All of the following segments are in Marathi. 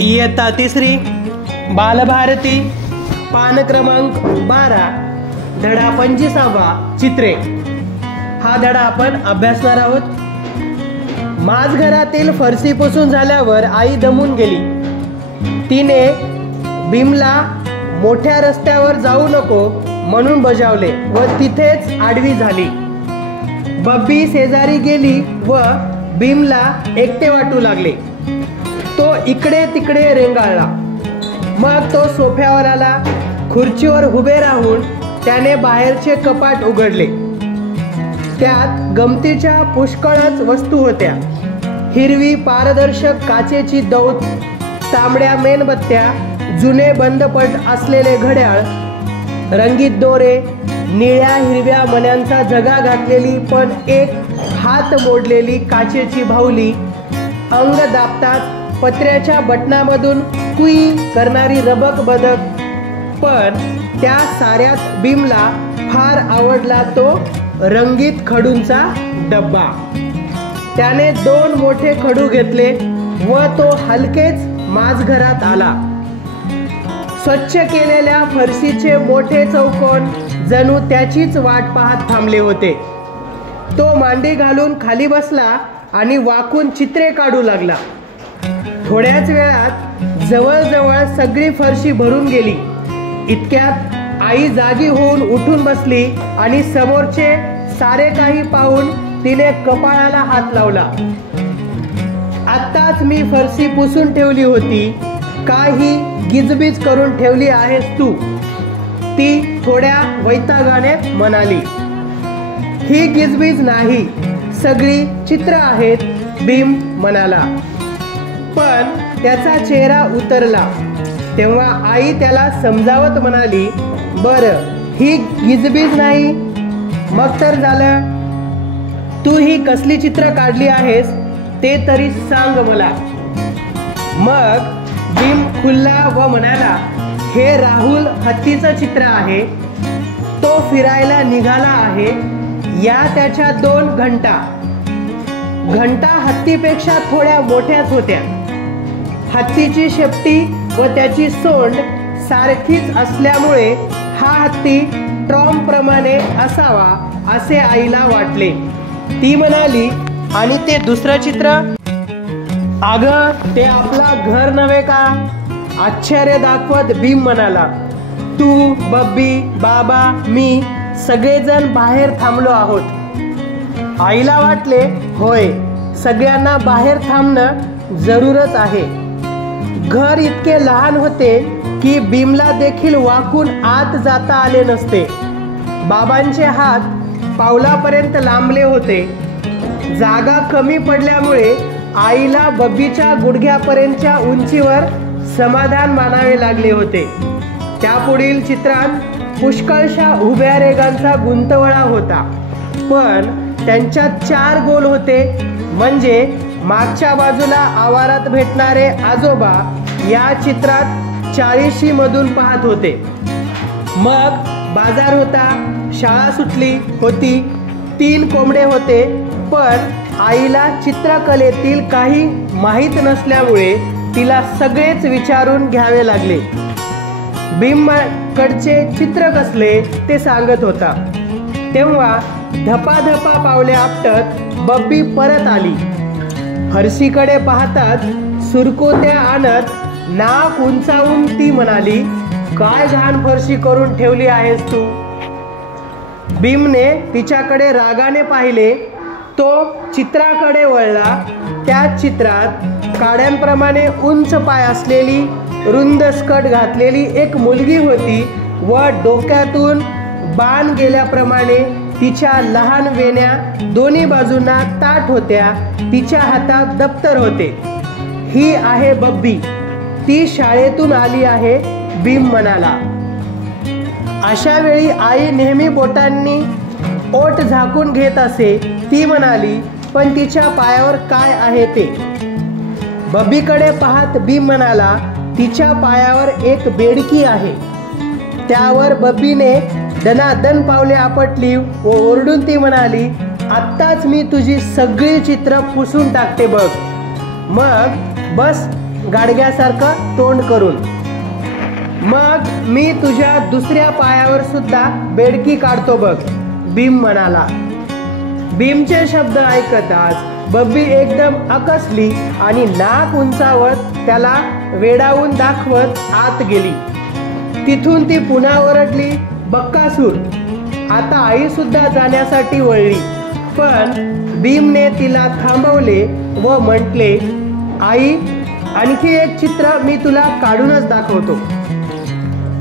इयत्ता तिसरी बालभारती पान क्रमांक 12 धडा 25वा चित्रे हा धडा आपण अभ्यासणार आहोत। माझ घरातील फरशी पुसून झाल्यावर आई दमून गेली। तिने भीमला मोठ्या रस्त्यावर जाऊ नको म्हणून बजावले व तिथेच आडवी झाली। बब्बी शेजारी गेली व भीमला एकटे वाटू लागले। तो इकडे तिकडे रेंगाळला। मग तो सोफ्यावर आला। खुर्चीवर उभे राहून त्याने बाहेरचे कपाट उघडले। त्यात गमतीच्या पुष्कळच वस्तू होत्या। हिरवी पारदर्शक काचेची दौत, तांबड्या मेणबत्त्या, जुने बंद पट असलेले घड्याळ, रंगीत दोरे, निळ्या हिरव्या मण्यांचा झगा घातलेली पण एक हात मोडलेली काचेची बाहुली, अंग दाबतात पत्र्याच्या बटनामधून कुई करणारी रबक बदक। पण त्या साऱ्यात भीमला फार आवडला तो रंगीत खडूंचा डब्बा। त्याने 2 मोठे खडू घेतले व तो हलकेच माझघरात आला। स्वच्छ केलेल्या फरशीचे मोठे चौकोन जणू त्याचीच वाट पाहत थांबले होते। तो मांडी घालून खाली बसला आणि वाकून चित्रे काढू लागला। थोड्याच वेळात जवळजवळ सगळी फरशी भरून गेली। इतक्यात आई जागी होऊन उठून बसली आणि समोरचे सारे काही पाहून तिने कपाळाला हात लावला। आत्ताच मी फरशी पुसून ठेवली होती, काही गिजबीज करून ठेवली आहेस तू? ती थोड्या वैतागाने म्हणाली। ही गिजबीज नाही, सगळी चित्र आहेत, भीम म्हणाला। पण त्याचा चेहरा उतरला। तेव्हा आई त्याला समजावत म्हणाली, बरं ही गिजबीज नाही मग तर झालं? तू ही कसली चित्र काढली आहेस ते तरी सांग मला। मग भीम खुल्ला व म्हणाला, हे राहुल हत्तीचं चित्र आहे। तो फिरायला निघाला आहे। या त्याच्या 2 घंटा। घंटा हत्तीपेक्षा थोड्या मोठ्याच होत्या। हत्तीची शेपटी व त्याची सोंड सारखीच असल्यामुळे हा हत्ती ट्रॉम प्रमाणे असावा असे आईला वाटले। ती म्हणाली, आणि ते दुसरं चित्र? अगं ते आपला घर नव्हे का? आश्चर्य दाखवत भीम म्हणाला। तू, बब्बी, बाबा, मी सगळेजण बाहेर थांबलो आहोत। आईला वाटले, होय सगळ्यांना बाहेर थांबणं जरूरच आहे। घर इतके लहान होते की भीमला देखील वाकून आत जाता आले नसते। बाबांचे हात पावलापर्यंत लांबले होते। जागा कमी पडल्यामुळे आईला बब्बीच्या गुडघ्यापर्यंतच्या उंचीवर समाधान मानावे लागले होते। त्यापुढील चित्रात पुष्कळशा उभ्या रेगांचा गुंतवळा होता, पण त्यांच्यात 4 गोल होते। म्हणजे मागच्या बाजूला आवारात भेटणारे आजोबा या चित्रात 40शी मधून पाहत होते। मग बाजार होता, शाळा सुटली होती, 3 कोंबडे होते। पण आईला चित्रकलेतील काही माहीत नसल्यामुळे तिला सगळेच विचारून घ्यावे लागले। भीमकडचे चित्र कसले ते सांगत होता। तेव्हा धपाधपा पावले आपटत बब्बी परत आली। फरशीकडे पाहताच सुरकोत्या आणत नाक उंचावून ती म्हणाली, काय घाण फरशी करून ठेवली आहेस तू? भीमने तिच्याकडे रागाने पाहिले। तो चित्राकडे वळला। त्या चित्रात काड्यांप्रमाणे उंच पाय असलेली, रुंद स्कर्ट घातलेली एक मुलगी होती व डोक्यातून बाण गेल्याप्रमाणे तिच्या लहान वेण्या दोन्ही बाजूंना ताठ होत्या। तिच्या हातात दप्तर होते। ही आहे बब्बी, ती शाळेतून आली आहे, भीम म्हणाला। अशा वेळी आई नेहमी बोटांनी ओठ झाकून घेत असे। ती म्हणाली, पण तिच्या पायावर काय आहे ते? बब्बीकडे पाहत भीम म्हणाला, तिच्या पायावर एक बेडकी आहे। त्यावर बब्बीने दनादन पावले आपटली व ओरडून ती म्हणाली, आत्ताच मी तुझी सगळी चित्र पुसून टाकते बघ। मग बस गाडग्यासारखं तोंड करून. मग मी तुझ्या दुसऱ्या पायावर सुद्धा बेडकी काढतो बघ, भीम म्हणाला. भीमचे शब्द ऐकताच बब्बी एकदम अकसली आणि नाक उंचावत त्याला वेडावून दाखवत आत गेली. तिथून ती पुन्हा ओरडली, बक्कासूर. आता आई सुद्धा जाण्यासाठी वळली, पण भीमने तिला थांबवले व म्हटले, आई, आणखी एक चित्र मी तुला काढूनच दाखवतो.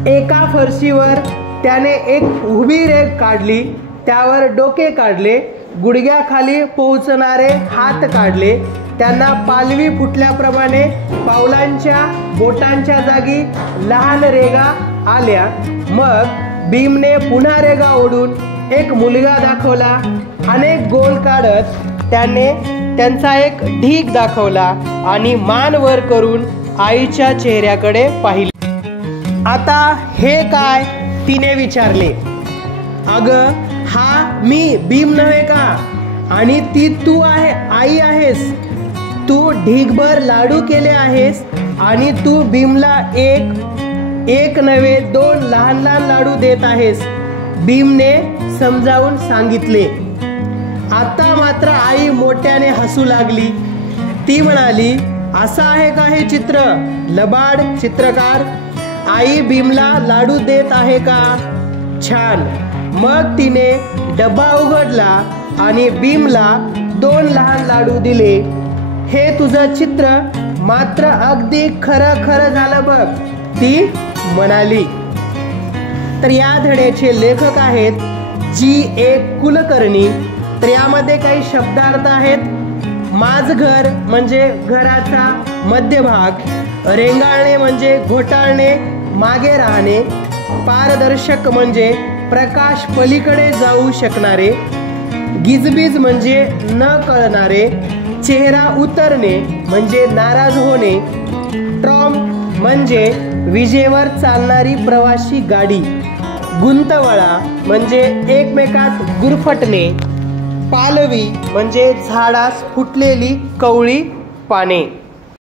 एका फरशीवर त्याने एक उभी रेघ काढली, त्यावर डोके काढले, गुडघ्याखाली पोहोचणारे हात काढले, त्यांना पालवी फुटल्याप्रमाणे पावलांच्या बोटांच्या जागी लहान रेगा आल्या. मग भीमने पुन्हा रेगा ओढून एक मुलगा दाखवला. अनेक गोल काढत त्याने त्यांचा एक ढीग दाखवला आणि मान वर करून आईच्या चेहऱ्याकडे पाहिले. आता हे काय, तिने विचारले. अगं, हा मी भीम नव्हे का? आणि ती तू आहे, आई आहेस. तू ढीगभर लाडू केले आहेस आणि तू भीमला एक नव्हे 2 लहान लहान लाडू देत आहेस, भीमने समजावून सांगितले. आता मात्र आई मोठ्याने हसू लागली. ती म्हणाली, असं आहे का हे चित्र, लबाड चित्रकार? आई भीमला लाडू देत आहे का? छान. मग तिने डब्बा उघडला आणि भीमला 2 लहान लाडू दिले. हे तुझं चित्र मात्र अगदी खरं झालं बघ, ती म्हणाली. तर या धड्याचे लेखक आहेत G.A. कुलकर्णी. तर यामध्ये काही शब्दार्थ आहेत. माझ घर म्हणजे घराचा मध्यभाग, रेंगाळणे म्हणजे घोटाळणे, मागे राहणे, पारदर्शक म्हणजे प्रकाश पलीकडे जाऊ शकणारे, गिजबीज म्हणजे न कळणारे, चेहरा उतरणे म्हणजे नाराज होणे, ट्रॉम म्हणजे विजेवर चालणारी प्रवासी गाडी, गुंतवळा म्हणजे एकमेकात गुरफटणे, पालवी म्हणजे झाडास फुटलेली कवळी पाने.